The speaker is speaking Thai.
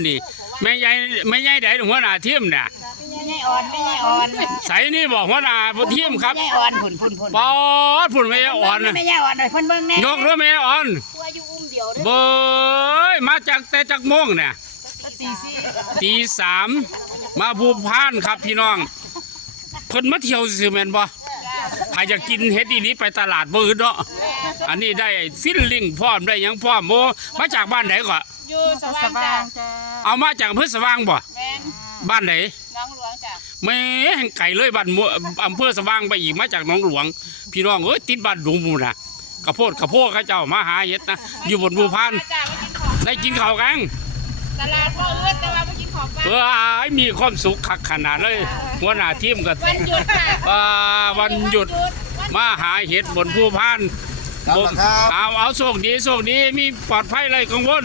นี่แม่ใหญ่แม่ใหญ่ใดหัวหน้าทีมเนี่ยไม่ใช่อ่อนไม่ใช่อ่อนใส่นี่บอกหัวหน้าทีมครับไม่ใช่อ่อนผุนผุนผุนปอดพุ่นแม่อ่อนไม่ใช่อ่อนเลยเพิ่นเบิ่งแน่ยกหรือแม่อ่อนตัวอยู่อุ้มเดียวเด้อเบยมาจากแต่จากโมงเนี่ยตีสี่ตีสามมาภูพานครับพี่น้องเพิ่นมาเที่ยวซื่อแม่นบ่ใครจะกินเฮ็ดอีนี้ไปตลาดบ่อื่นเนาะอันนี้ได้ฟิลลิ่งพร้อมได้หยังพร้อมโมมาจากบ้านไหนก็อ ยู่สว่างจ้าเอามาจากอำเภอสว่างบ่ แม่นบ้านไหนน้องหลวงจ้าแม่แห่งไก่เลยบ้านมัวอำเภอสว่างไปอีกมาจากหนองหลวง พี่น้องเอ้ยติดบ้านดุงมูน่ะกระโพดกระโพดเขาเจ้ามาหาเฮ็ดนะอยู่บนภูพานจ้ามากินของได้กินข้าวกันตลาดบ่เอื้อแต่ว่ามากินของบ้านเอ้ยมีความสุขคักขนาดเลยหัวหน้าทีมก็วันหยุดค่ะอ่าวันหยุดมาหาเห็ดบนภูพานครับครับ เอาเอาโชคดีโชคดีมีปลอดภัยเลยกังวล